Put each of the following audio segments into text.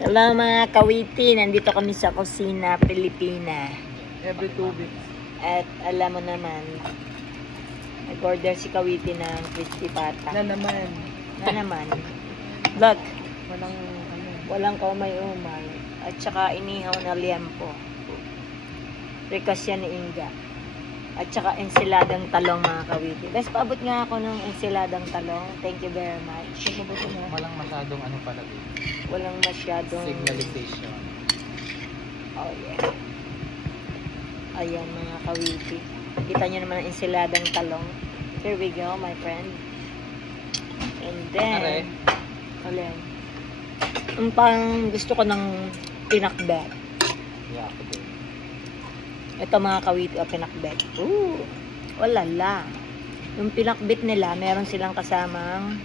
Hello mga kawiti, nandito kami sa kusina Pilipina. Every 2 weeks. At alam mo naman, nag-order si kawiti ng crispy pata. Na naman. Look, Walang walang kaumay-umay. At saka inihaw na liempo. Rekas yan ni Inga. At saka ensiladang talong mga kawiti. Bes, paabot nga ako ng ensiladang talong. Thank you very much. Walang masyadong ano pala dito. Walang masyadong Signalization. Oh yeah. Ayan mga kawiti. Kita nyo naman ang ensiladang talong. Here we go, my friend. And then, alin. Ang pang gusto ko ng pinakbet. Yeah, ako din. Ito mga kawiti o pinakbet. Ooh, walala. Yung pinakbet nila, meron silang kasamang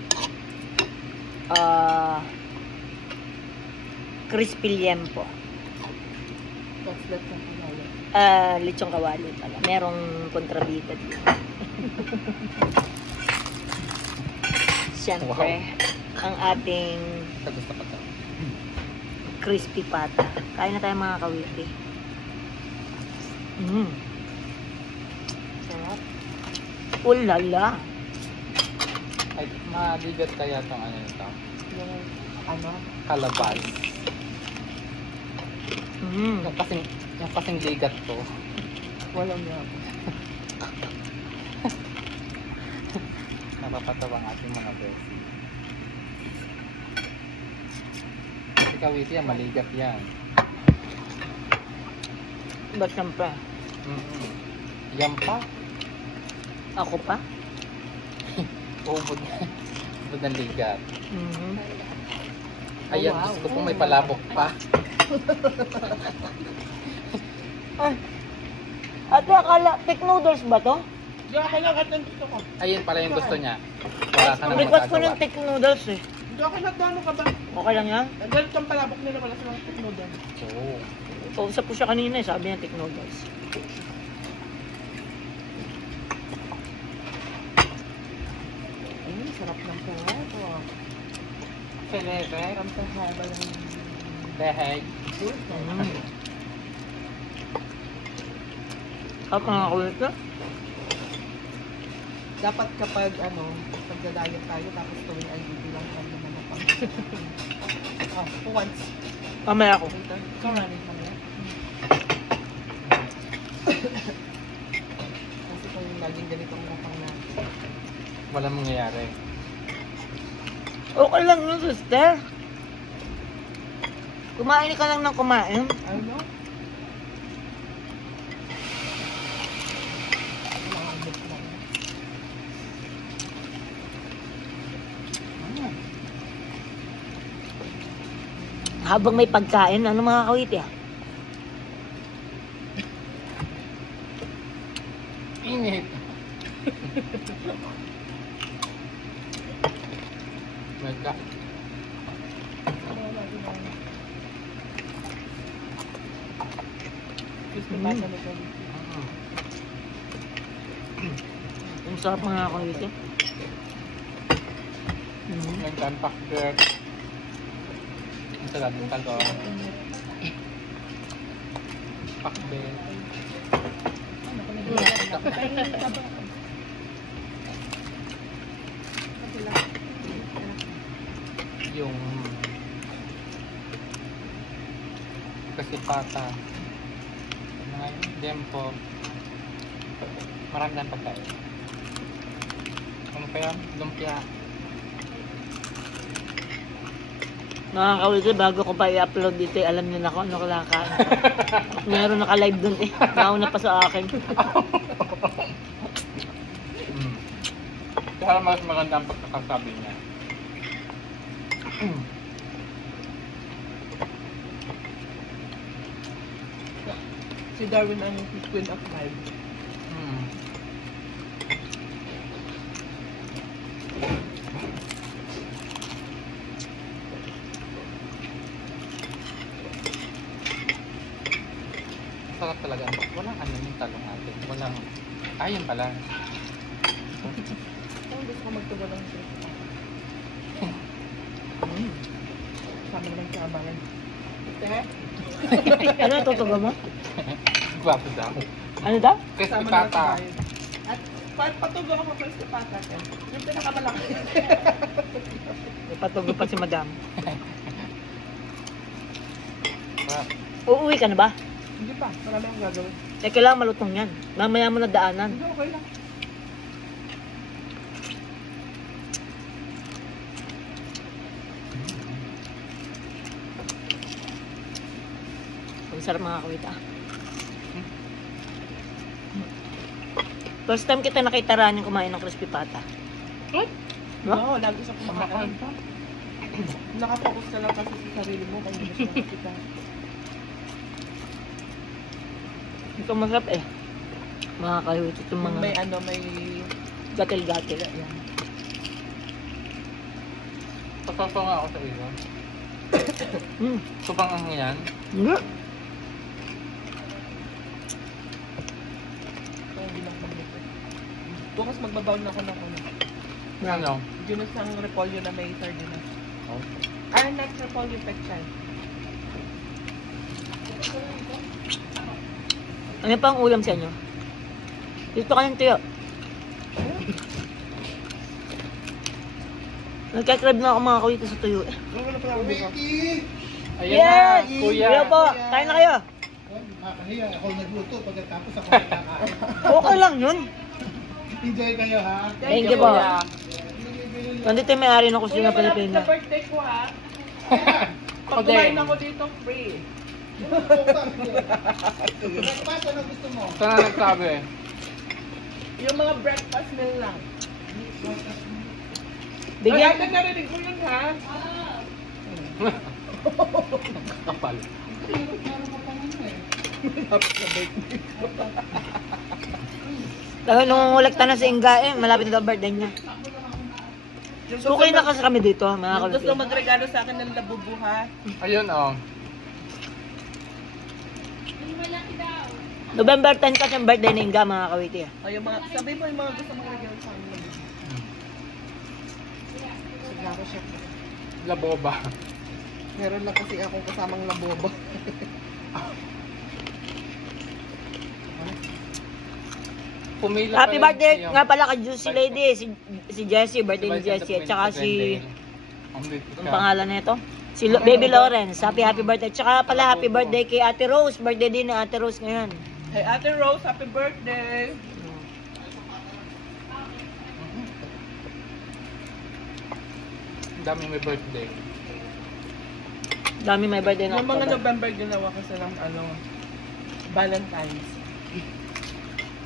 crispy liempo. Toslet ng kawali. Lechong kawali pala. Merong kontrabida dito. Siyempre, ang ating Gusto ko to. crispy pata. Kain na tayo mga kawiti. Sarap. Ulala. Ay, mabigat kaya itong ano nito. Yung ano? Kalabas. Mm. Yung kasing bigat ko. Walang nga. Napapatawa ang ating mga besi. Kasi kawiti yan, maligat yan. Ba't siyempre? Yan pa. Ako pa? Ubod. Ubod ng ligat. Oh, Ayan, wow. Diyos ko po may palabok pa. Ay. Ate, akala, thick noodles ba to? Hindi ako lahat ng gusto ko. Ayun pala yung gusto niya. Wala ka nang Request ko ng magagawa. thick noodles eh. Hindi ako nagdano ka ba? Okay lang yan? Galit ang palabok nila wala silang teknodan. Oo. Kausap ko siya kanina eh, sabi niya thick noodles. Sarap ng perato. Pelebe. Sarap ng haba ng Beheg. Sarap mga kawiti. Dapat kapag pagdadayo tayo tapos tuwing ay bibilang tayo ng mga pang. Once. Mamaya ako. Ikaw running mo yan. Kasi kung laging ganitong mapang natin. Walang mangyayari. Okay lang yun, sister. Kumain ka lang ng kumain. Ano? Habang may pagkain, ano mga kawiti ah? Init. Mega. Gusto ba sa mga Ang sarap mga kawiti. Nagtanpakbet. Ang sarap ng talong. Pakbet. Yung kasipata. Mga dempo. Marami ng pagkain. Ano pa yan? Lumpia. Mga kawiti, bago ko pa i-upload dito, alam niyo na kung ano kalakain. Meron naka-live dun eh. Nauna pa sa akin. Kaya mas maganda ang pagkakasabi niya. Si Darwin ang queen of life. Sarap talaga. Walang ano yung talong natin. Walang... Ayun pala. Kung gusto ko magtubo ng siya. mo naman sa abangan. Ate, Ano tutugo mo? Gwapo daw. Ano daw? Crispy sama naman pata. tayo. At patugo ako crispy pata. Yung pinakamalaki. Ipatugo pa si madam. Sarap. Uuwi ka na ba? Hindi pa, marami akong gagawin. Eh, kailangan malutong yan. Mamaya mo na daanan. Hindi, okay lang. Ang sarap mga kawita. First time kita nakita Rani kumain ng crispy pata. No? Oo, lagi siya kumakain. Nakafocus ka lang kasi sa sarili mo kung hindi siya nakikita. Ito masarap eh. Mga kawita. Itong mga May ano, may... gatil-gatil. Yan. Pasasaw nga ako sa iyo. Supang ang yan. Hindi. Ito hindi lang magbito. Bukas magbabaon na ako ng ano. Ano? Junus ang repolyo na may sardinas. Oh. Ah, not repolyo pechay. Ano pa ang ulam sa inyo? Dito ka ng tuyo. Nagkakrab na ako mga kawita sa tuyo eh. Wala pa lang bukas. Ayan na, kuya. Kuya po, kain na kayo. Nakakahiya, ako nagluto pagkatapos ako nagkakain. Okay lang yun. Enjoy kayo ha. Thank you po. kuya. Nandito yung may-ari ng kusina Kuya, Pilipina. sa birthday ko ha. Pag Ako din. kumain ako dito, free. Breakfast, ano gusto mo? Saan na nagsabi? Yung mga breakfast meal lang. Bigyan. Ay, narinig mo yun ha? Kapal. Dahil nungungulekta na si Inga eh, malapit na daw birthday niya. Yung Okay na kasi kami dito, mga Yung gusto kawita. magregalo sa akin ng labubu ha? Ayun oh. November 10 kasi ang birthday ni Inga, mga kawita. O yung mga, sabi mo yung mga gusto magregalo sa akin ng labubu. Sige ako siya. Laboba. Meron lang kasi akong kasamang labobo. Pumila Happy pa rin birthday siya. nga pala kay Juicy Lady, si Jessie, birthday ni Jessie, at saka si, ang pangalan nito? Si Baby Lawrence, happy birthday. Tsaka pala happy birthday kay Ate Rose, birthday din ni Ate Rose ngayon. Hey Ate Rose, happy birthday! Dami may birthday. Dami may birthday na Yung mga October. November ginawa ko silang ano, Valentine's.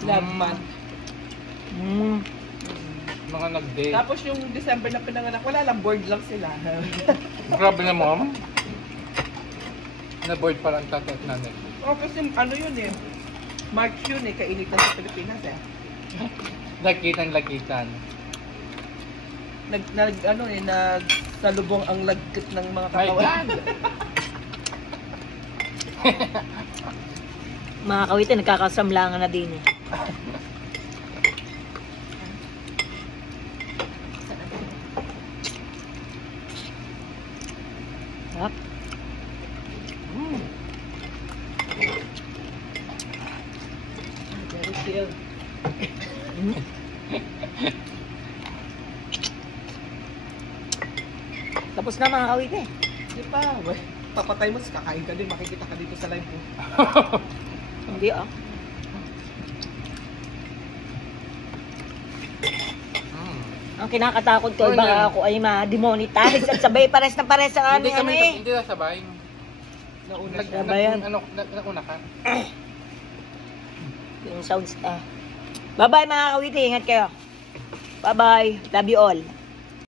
Love month. Mga nag-date. Tapos yung December na pinanganak, wala lang, bored lang sila. Grabe na mom. Na-board pala ang tatay at nanay. O kasi ano yun eh, March yun eh, kainitan sa Pilipinas eh. Lakitan. Salubong ang lagkit ng mga My katawan. God! Mga kawita, nagkakasamlangan na din eh. Sarap. Very chill. Tapos na mga kawita eh. Di pa, papatay mo, kakain ka din, makikita ka dito sa live mo. Hindi ah. Ang kinakatakot ko, Oh, baka yan. ako ay ma-demonetize at sabay pares na pares sa Hindi aming kami, ano eh. hindi na sabay. Nauna Nag, siya. Sabayan. nauna ka. Yung sounds ah. Bye-bye mga kawiti, ingat kayo. Bye-bye. Love you all.